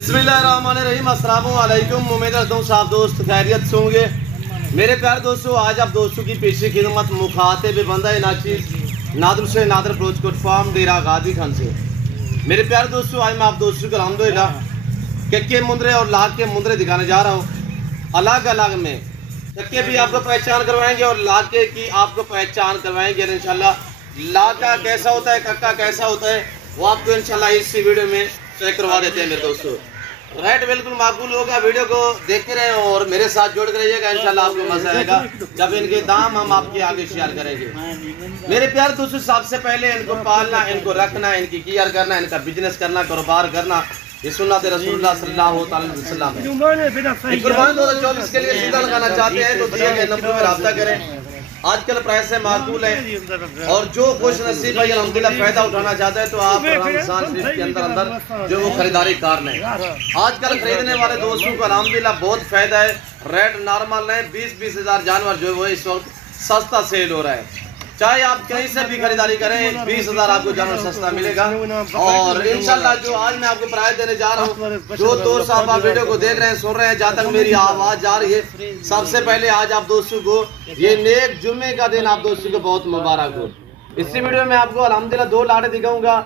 बिस्मिल्लाहिर्रहमानिर्रहीम। अस्सलाम वालेकुम। उम्मीद करता हूँ सब दोस्त खैरियत से होंगे। मेरे प्यारे दोस्तों, आज आप दोस्तों की पेशी खिदमत मुखातिब बंदा नाचीज नादर से नादर प्रोचकोट फार्म डेरा गादी खान से। मेरे प्यारे दोस्तों, आज मैं आप दोस्तों को अल्हम्दुलिल्लाह कक्के मुंदरे और लाख के मुंदरे दिखाने जा रहा हूँ। अलग अलग में कक्के भी आपको पहचान करवाएंगे और लाके की आपको पहचान करवाएंगे इंशाल्लाह। लाका कैसा होता है, कक्का कैसा होता है, वो आपको इंशाल्लाह इस वीडियो में चेक करवा देते हैं। मेरे दोस्तों, रेट बिल्कुल माकूल होगा। वीडियो को देखते रहें और मेरे साथ जोड़ कर रहिएगा। इंशाल्लाह आपको मजा आएगा जब इनके दाम हम आपके आगे शेयर करेंगे। मेरे प्यारे दोस्तों, सबसे पहले इनको पालना, इनको रखना, इनकी केयर करना, इनका बिजनेस करना, कारोबार करना, ये सुन्नत रसूलुल्लाह सल्लल्लाहु अलैहि वसल्लम है। कुर्बान 2024 के लिए सीधा लगाना चाहते हैं तो दिए गए नंबर में रब्ता करें। आजकल प्राइस है माकूल है और जो खुश नसीब भाई अल्हम्दुलिल्लाह फायदा उठाना चाहता है तो आप रमजान शरीफ के अंदर जो वो खरीदारी कर लें। आजकल खरीदने वाले दोस्तों को अल्हम्दुलिल्लाह बहुत फायदा है। रेट नॉर्मल है, 20-20 हज़ार जानवर जो है वो इस वक्त सस्ता सेल हो रहा है। चाहे आप कहीं से भी खरीदारी करें, 20 हज़ार आपको जानवर सस्ता मिलेगा। और इंशाल्लाह जो आज मैं आपको प्राइस देने जा रहा हूँ, जो दोस्त साहब आप वीडियो को देख रहे हैं, सुन रहे हैं, जहाँ तक मेरी आवाज़ जा रही है, सबसे पहले आज आप दोस्तों को ये नेक जुम्मे का दिन आप दोस्तों को बहुत मुबारक हो। इसी वीडियो में आपको अल्हम्दुलिल्लाह 2 लाड़े दिखाऊंगा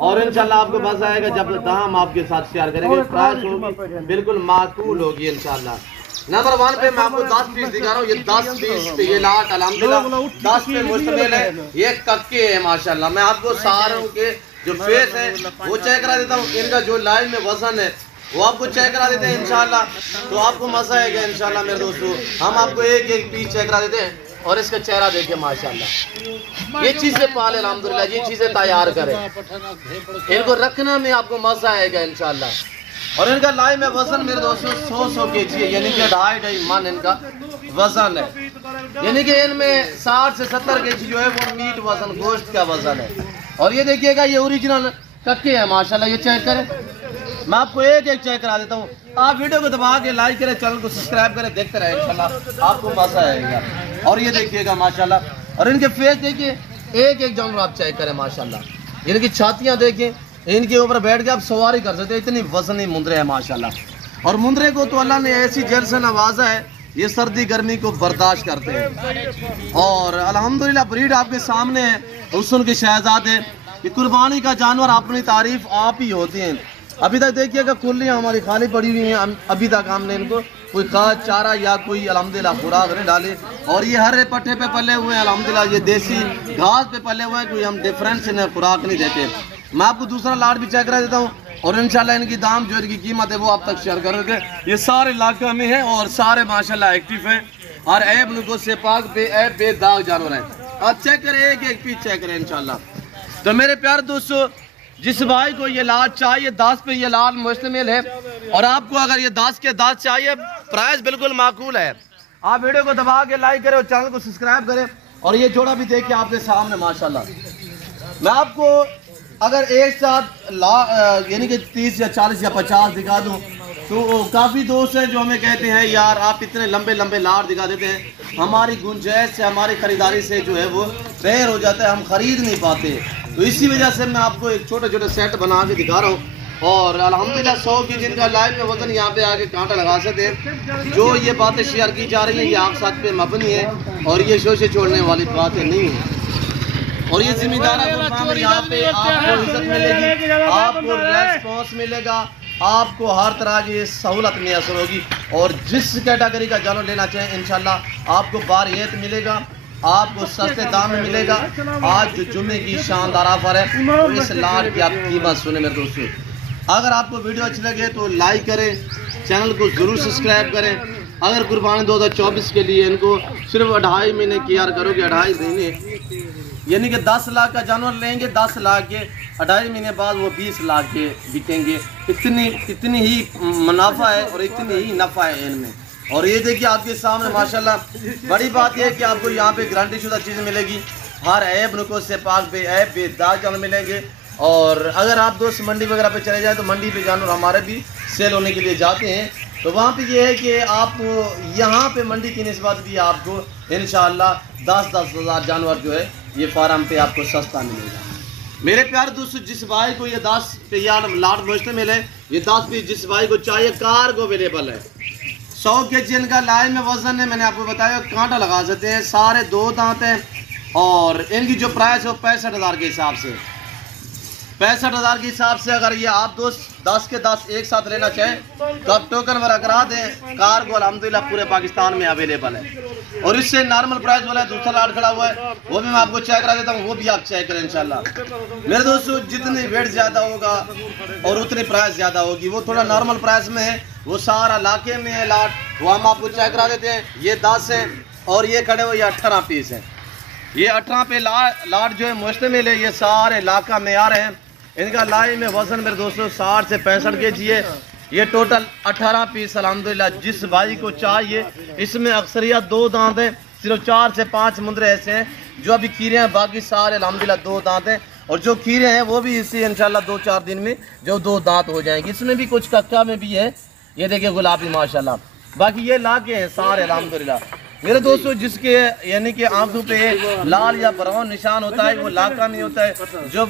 और इंशाल्लाह आपको मजा आएगा जब दाम आपके साथ शेयर करेंगे। प्राइस होगी बिल्कुल माकूल होगी इंशाल्लाह। नंबर 1 पे मैं आपको 10 पीस दिखा रहा हूँ। ये 10 पीस पे ये लाट अल्हम्दुलिल्लाह 10 पे मुश्तमिल है। ये कक्के है माशाल्लाह। मैं आपको सारों के जो फेस है वो चेक करा देता हूँ। इनका जो लाइव में वजन है वो आपको चेक करा देते हैं इंशाल्लाह, तो आपको मजा आएगा इंशाल्लाह। मेरे दोस्तों, हम आपको एक एक पीस चेक करा देते हैं और इसका चेहरा देखिए माशाल्लाह। ये चीजें पाले अल्हम्दुलिल्लाह, ये चीजें तैयार करें, इनको रखना में आपको मजा आएगा इंशाल्लाह। और इनका लाइव में वजन मेरे दोस्तों 100 kg है, यानी कि 2.5 मन इनका वजन है। यानी कि इनमें 60 से 70 kg जो है वो मीट वजन, गोश्त का वजन है। और ये देखिएगा ये ओरिजिनल कक्के है माशाल्लाह। ये चेक करें, मैं आपको एक एक चेक करा देता हूँ। आप वीडियो को दबा के लाइक करें, चैनल को सब्सक्राइब करें, देखते रहे इंशाल्लाह आपको मजा आएगा। और ये देखिएगा माशाल्लाह, और इनके फेस देखिए, एक एक जानवर आप चेक करें माशाल्लाह। इनकी छातियाँ देखिए, इनके ऊपर बैठ के आप सवारी कर सकते हैं, इतनी वजनी मुंदरे है माशाल्लाह। और मुंदरे को तो अल्लाह ने ऐसी जड़ से नवाजा है, ये सर्दी गर्मी को बर्दाश्त करते हैं। और अल्हम्दुलिल्लाह ब्रीड आपके सामने है, हुस्न के शहजादे। ये कुर्बानी का जानवर, अपनी तारीफ आप ही होती हैं। अभी तक देखिएगा खुलियाँ हमारी खाली पड़ी हुई हैं, अभी तक हमने इनको कोई खाद चारा या कोई अल्हम्दुलिल्लाह खुराक नहीं डाले। और ये हरे पट्टे पे पले हुए हैं अल्हम्दुलिल्लाह, ये देसी घास पे पले हुए हैं, कोई हम डिफरेंस इन्हें खुराक नहीं देते। मैं आपको दूसरा लाट भी चेक करा देता हूँ और इंशाल्लाह इनकी दाम जो इनकी कीमत है वो आप तक शेयर करेंगे। ये सारे इलाका में हैं और सारे माशाल्लाह एक्टिव हैं और ऐब नुको से पाक पे ऐब बेदाग जानवर हैं। आप चेक करें, एक एक पीस चेक करें इंशाल्लाह। तो मेरे प्यारे दोस्तों, जिस भाई को ये लाट चाहिए, 10 पे ये लाट मुश्तमिल है। और आपको अगर ये 10 के 10 चाहिए, प्राइस बिल्कुल माकूल है। आप वीडियो को दबा के लाइक करें और चैनल को सब्सक्राइब करें। और ये जोड़ा भी देखिए आपके सामने माशाल्लाह। मैं आपको अगर एक साथ यानी कि 30 या 40 या 50 दिखा दूं तो काफ़ी दोस्त हैं जो हमें कहते हैं यार आप इतने लंबे लंबे लाट दिखा देते हैं, हमारी गुंजाइश से, हमारी ख़रीदारी से जो है वो बेर हो जाता है, हम ख़रीद नहीं पाते। तो इसी वजह से मैं आपको एक छोटे छोटे सेट बना के दिखा रहा हूँ। और अल्हम्दुलिल्लाह 100 की जिनका लाइव में वजन यहाँ पे आके कांटा लगा सकते हैं। जो ये बातें शेयर की जा रही है ये आप साथ पे मबनी है और ये शोशे छोड़ने वाली बातें नहीं है। और ये जिम्मेदारा यहाँ पे आपको इज्जत मिलेगी, आपको रेस्पॉन्स मिलेगा, आपको हर तरह की सहूलत मैसर होगी। और जिस कैटेगरी का जानवर लेना चाहें इंशाल्लाह आपको बारियत मिलेगा, आपको सस्ते दाम में मिलेगा। आज जो जुम्मे की शानदार ऑफर है तो इस लाट की आप कीमत सुने मेरे दोस्तों। अगर आपको वीडियो अच्छी लगे तो लाइक करें, चैनल को ज़रूर सब्सक्राइब करें। अगर कुर्बानी 2024 के लिए इनको सिर्फ 2.5 महीने केयर करोगे, 2.5 महीने यानी कि 10 लाख का जानवर लेंगे, 10 लाख के 2.5 महीने बाद वो 20 लाख के बिकेंगे। इतनी ही मुनाफा है और इतनी ही नफ़ा है इनमें। और ये देखिए आपके सामने माशाल्लाह, बड़ी बात यह है कि आपको यहाँ पे गारंटी शुदा चीज़ें मिलेगी। हर ऐब नुको से पाक पे ऐब बेदाग जानवर मिलेंगे। और अगर आप दोस्त मंडी वगैरह पे चले जाए तो मंडी पे जानवर हमारे भी सेल होने के लिए जाते हैं, तो वहाँ पे ये है कि आप यहाँ पे मंडी की निस्बत भी आपको इंशाल्लाह 10-10 हज़ार जानवर जो है ये फार्म पे आपको सस्ता मिलेगा। मेरे प्यारे दोस्तों, जिस भाई को ये 10 पे लाट मुश्तमिल है, ये 10 पीस जिस भाई को चाहिए कार्गो अवेलेबल है। 100 kg इनका लाई में वजन है, मैंने आपको बताया कांटा लगा सकते हैं, सारे 2 दांत हैं और इनकी जो प्राइस है वो 65,000 के हिसाब से, 65,000 के हिसाब से। अगर ये आप दोस्त 10 के 10 एक साथ लेना चाहें तो आप टोकन वगैरह करा दें। कार्गो अल्हम्दुलिल्लाह पूरे पाकिस्तान में अवेलेबल है। और इससे नॉर्मल प्राइस वाला दूसरा लाट खड़ा हुआ है, वो भी मैं आपको चेक करा देता हूँ, वो भी आप चेक करें इंशाल्लाह। मेरे दोस्तों जितनी वेट ज़्यादा होगा और उतनी प्राइस ज़्यादा होगी। वो थोड़ा नॉर्मल प्राइस में है, वो सारा इलाके में है लाट, वो हम आपको चेक करा देते हैं। ये 10 है और ये खड़े हुए 18 पीस हैं। ये 18 पे लाट जो है मुश्तमिल है, ये सारे इलाका में आ रहे हैं। इनका लाई में वजन मेरे दोस्तों 60 से 65 kg है। ये टोटल 18 पीस अल्हम्दुलिल्लाह जिस भाई को चाहिए। इसमें अक्सरियत 2 दांत हैं, सिर्फ 4 से 5 मुंदरे ऐसे हैं जो अभी खीरे हैं, बाकी सारे अल्हम्दुलिल्लाह 2 दांत हैं। और जो खीरे हैं वो भी इसी इंशाल्लाह 2-4 दिन में जो 2 दांत हो जाएंगे। इसमें भी कुछ कक्का में भी है, ये देखिए गुलाबी माशाल्लाह। बाकी ये लाके हैं सारे अल्हम्दुलिल्लाह। मेरे दोस्तों जिसके यानी कि आंखों पे लाल या ब्राउन निशान होता है वो लाका में होता है, जो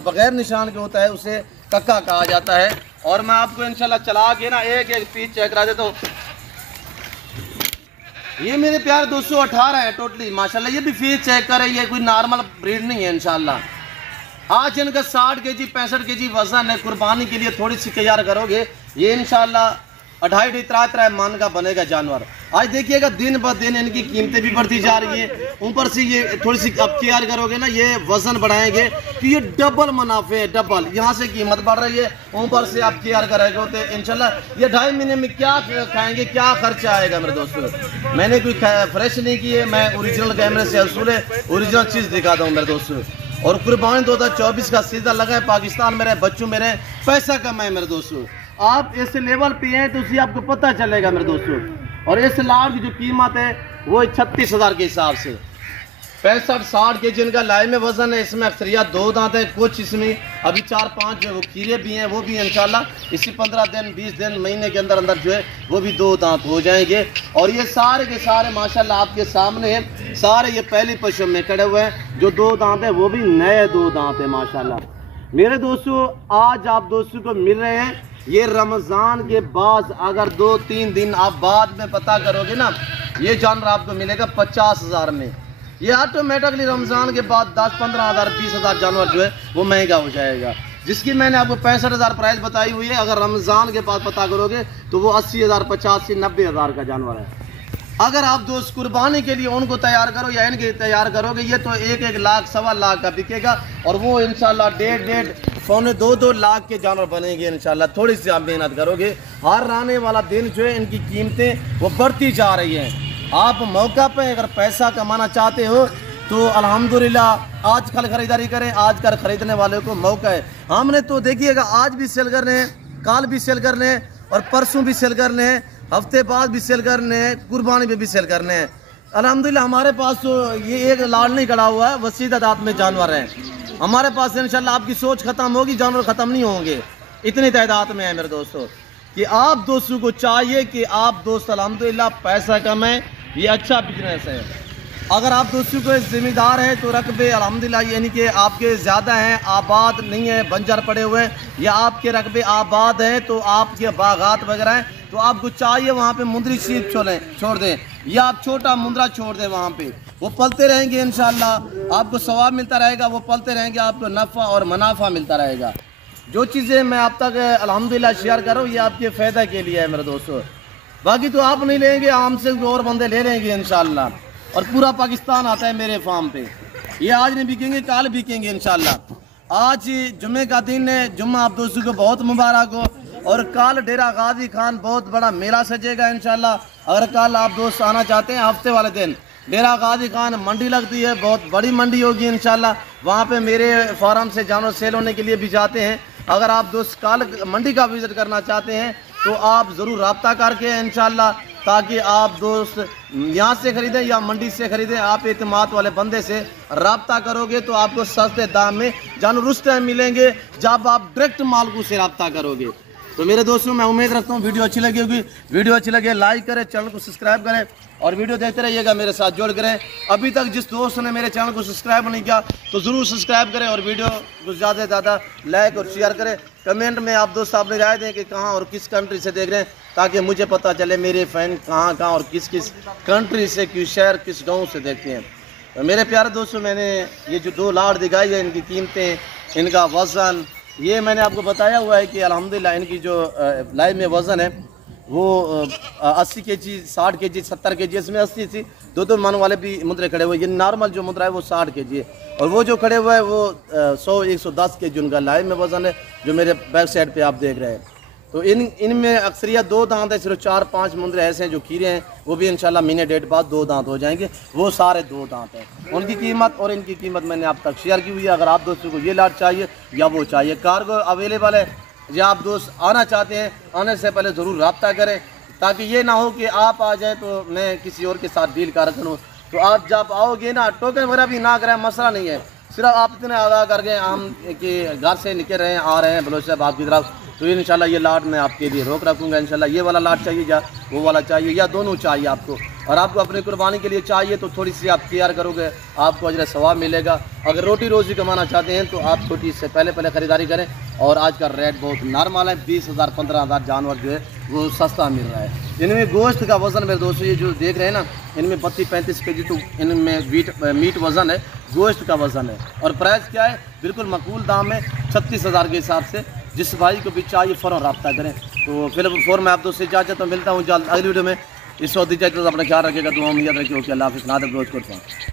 बगैर निशान के होता है उसे कक्का कहा जाता है। और मैं आपको इंशाल्लाह चला के ना एक एक पीस चेक करा देता हूँ। ये मेरे प्यारे दोस्तों 18 है टोटली माशाल्लाह। ये भी फीस चेक करें, ये कोई नॉर्मल ब्रीड नहीं है इंशाल्लाह। आज इनका 60 kg 65 kg वजन है। कुर्बानी के लिए थोड़ी सी तैयार करोगे ये इंशाल्लाह 2.5-3 मन का बनेगा जानवर। आज देखिएगा दिन ब दिन इनकी कीमतें भी बढ़ती जा रही है। ऊपर से ये थोड़ी सी अब तैयार करोगे ना, ये वजन बढ़ाएंगे तो ये डबल मुनाफे है, डबल। यहाँ से कीमत बढ़ रही है, ऊपर से आप तैयार करेंगे तो इंशाल्लाह ये 2.5 महीने में क्या खाएंगे, क्या खर्चा आएगा मेरे दोस्तों। मैंने कोई फ्रेश नहीं की है, मैं ओरिजिनल कैमरे से असूल है, ओरिजिनल चीज़ दिखाता हूँ मेरे दोस्तों। और कुर्बानी 2024 का सीधा लगा है, पाकिस्तान में रहे, बच्चों में रहे, पैसा कमाए मेरे दोस्तों। आप इस लेवल पे हैं तो उसी आपको पता चलेगा मेरे दोस्तों। और इस लाट की जो कीमत है वो 36,000 के हिसाब से, 65-60 kg इनका लाई में वजन है। इसमें अक्सरियत 2 दांत है, कुछ इसमें अभी 4-5 जो वो खीरे भी हैं, वो भी इंशाल्लाह इसी 15 दिन 20 दिन महीने के अंदर अंदर जो है वो भी 2 दांत हो जाएंगे। और ये सारे के सारे माशाल्लाह आपके सामने हैं, सारे ये पहली पशम में खड़े हुए हैं। जो 2 दांत है वो भी नए 2 दांत है माशाल्लाह। मेरे दोस्तों आज आप दोस्तों को मिल रहे हैं, ये रमज़ान के बाद अगर 2-3 दिन आप बाद में पता करोगे ना, ये जानवर आपको मिलेगा 50,000 में। ये ऑटोमेटिकली रमज़ान के बाद 10-15 हज़ार 20,000 जानवर जो है वो महंगा हो जाएगा। जिसकी मैंने आपको 65,000 प्राइस बताई हुई है, अगर रमज़ान के बाद पता करोगे तो वो 80,000 85-90,000 का जानवर है। अगर आप दोस्त कुर्बानी के लिए उनको तैयार करो या इनके तैयार करोगे, ये तो 1-1 लाख 1.25 लाख का बिकेगा। और वो इंशाल्लाह 1.5-1.5-2 लाख के जानवर बनेंगे इंशाल्लाह। थोड़ी सी आप मेहनत करोगे, हर आने वाला दिन जो है इनकी कीमतें वो बढ़ती जा रही हैं। आप मौका पे अगर पैसा कमाना चाहते हो तो अल्हम्दुलिल्लाह आज कल खरीदारी करें, आज कल खरीदने वाले को मौका है। हमने तो देखिएगा आज भी सेल कर रहे हैं, कल भी सेल कर रहे हैं और परसों भी सेल कर रहे हैं, हफ्ते बाद भी सेल करने हैं, कुर्बानी में भी सेल करने हैं। अल्हम्दुलिल्लाह हमारे पास तो ये एक लाड़ नहीं खड़ा हुआ है, वसी तादाद में जानवर हैं हमारे पास। इंशाल्लाह आपकी सोच खत्म होगी, जानवर खत्म नहीं होंगे, इतनी तादाद में है मेरे दोस्तों। कि आप दोस्तों को चाहिए कि आप दोस्त अल्हम्दुलिल्लाह पैसा कमाएं, ये अच्छा बिजनेस है। अगर आप दोस्तों को जिम्मेदार है तो रकबे अल्हम्दुलिल्लाह यानी कि आपके ज़्यादा हैं, आबाद नहीं है, बंजर पड़े हुए हैं, या आपके रकबे आबाद हैं तो आपके बागात वगैरह हैं, तो आपको चाहिए वहाँ पे मुंदरी सीप छोड़ दें या आप छोटा मुंदरा छोड़ दें, वहाँ पे वो पलते रहेंगे इंशाल्लाह, आपको सवाब मिलता रहेगा, वो पलते रहेंगे, आपको नफ़ा और मुनाफा मिलता रहेगा। जो चीज़ें मैं आप तक अल्हम्दुलिल्लाह शेयर कर रहा हूँ ये आपके फ़ायदा के लिए है मेरे दोस्तों। बाकी तो आप नहीं लेंगे, आम से और बंदे ले लेंगे इंशाल्लाह। और पूरा पाकिस्तान आता है मेरे फार्म पे, ये आज नहीं बिकेंगे कल बिकेंगे इंशाल्लाह। आज जुम्मे का दिन है, जुम्मा आप दोस्तों को बहुत मुबारक हो। और कल डेरा गाजी खान बहुत बड़ा मेला सजेगा इंशाल्लाह। अगर कल आप दोस्त आना चाहते हैं, हफ्ते वाले दिन डेरा गाजी खान मंडी लगती है, बहुत बड़ी मंडी होगी इंशाल्लाह। वहाँ पे मेरे फार्म से जानवर सेल होने के लिए भी जाते हैं। अगर आप दोस्त कल मंडी का विज़िट करना चाहते हैं तो आप ज़रूर रब्ता करके इंशाल्लाह, ताकि आप दोस्त यहाँ से ख़रीदें या मंडी से ख़रीदें। आप एतमाद वाले बंदे से रब्ता करोगे तो आपको सस्ते दाम में जानवर उस टाइम मिलेंगे जब आप डायरेक्ट मालकू से रब्ता करोगे। तो मेरे दोस्तों मैं उम्मीद रखता हूँ वीडियो अच्छी लगी होगी। वीडियो अच्छी लगे लाइक करें, चैनल को सब्सक्राइब करें और वीडियो देखते रहिएगा, मेरे साथ जुड़ करें। अभी तक जिस दोस्त ने मेरे चैनल को सब्सक्राइब नहीं किया तो ज़रूर सब्सक्राइब करें और वीडियो को ज़्यादा से ज़्यादा लाइक और शेयर करें। कमेंट में आप दोस्त अपनी राय दें कि कहाँ और किस कंट्री से देख रहे हैं, ताकि मुझे पता चले मेरे फ़ैन कहाँ कहाँ और किस किस कंट्री से, किस शहर, किस गांव से देखते हैं। तो मेरे प्यारे दोस्तों, मैंने ये जो 2 लाट दिखाई है, इनकी कीमतें, इनका वज़न, ये मैंने आपको बताया हुआ है कि अल्हम्दुलिल्लाह इनकी जो लाइव में वज़न है वो 80 kg, 60 kg, 70 kg, इसमें 80 थी। 2 मन वाले भी मुद्रे खड़े हुए। ये नॉर्मल जो मुद्रा है वो 60 kg है, और वो जो खड़े हुए हैं वो 100-110 kg उनका लाइव में वज़न है, जो मेरे बैक साइड पे आप देख रहे हैं। तो इनमें अक्सरियत 2 दांत है, सिर्फ 4-5 मुंदरे ऐसे हैं जो खीरे हैं, वो भी इंशाल्लाह महीने 1.5 बाद 2 दांत हो जाएंगे, वो सारे 2 दांत हैं। उनकी कीमत और इनकी कीमत मैंने आप तक शेयर की हुई है। अगर आप दोस्तों को ये लाट चाहिए या वो चाहिए, कार्गो अवेलेबल है। या आप दोस्त आना चाहते हैं, आने से पहले ज़रूर रब्ता करें, ताकि ये ना हो कि आप आ जाए तो मैं किसी और के साथ डील कर करूँ। तो आप जब आओगे ना, टोकन वगैरह भी ना करें, मसला नहीं है, सिर्फ आप इतने आगाह कर गए हम कि घर से निकल रहे हैं, आ रहे हैं बलोच साहब आपकी तरफ, तो इंशाल्लाह ये लाट मैं आपके लिए रोक रखूँगा। इंशाल्लाह ये वाला लाट चाहिए या वो वाला चाहिए या दोनों चाहिए आपको, और आपको अपनी कुर्बानी के लिए चाहिए तो थोड़ी सी आप केयर करोगे, आपको अजर सवाब मिलेगा। अगर रोटी रोज़ी कमाना चाहते हैं तो आप छोटी से पहले खरीदारी करें, और आज का रेट बहुत नॉर्मल है, 20,000 15,000 जानवर जो है वो सस्ता मिल रहा है। इनमें गोश्त का वज़न मेरे दोस्तों ये जो देख रहे हैं ना, इनमें 32-35 kg तो इनमें मीट वज़न है, गोश्त का वज़न है। और प्राइस क्या है, बिल्कुल मकबूल दाम है 36,000 के हिसाब से। जिस भाई को भी चाहिए फ़ौरन रब्ता करें। तो फिर मैं आप दोस्त से इजाज़त तो मिलता हूँ जल्द अगली वीडियो में। इस वक्त इजाज़त अपना ख्याल रखिएगा, दुआ में याद रखिए। ओके, अल्लाह हाफ़िज़। नादर रोज़ करता हूँ।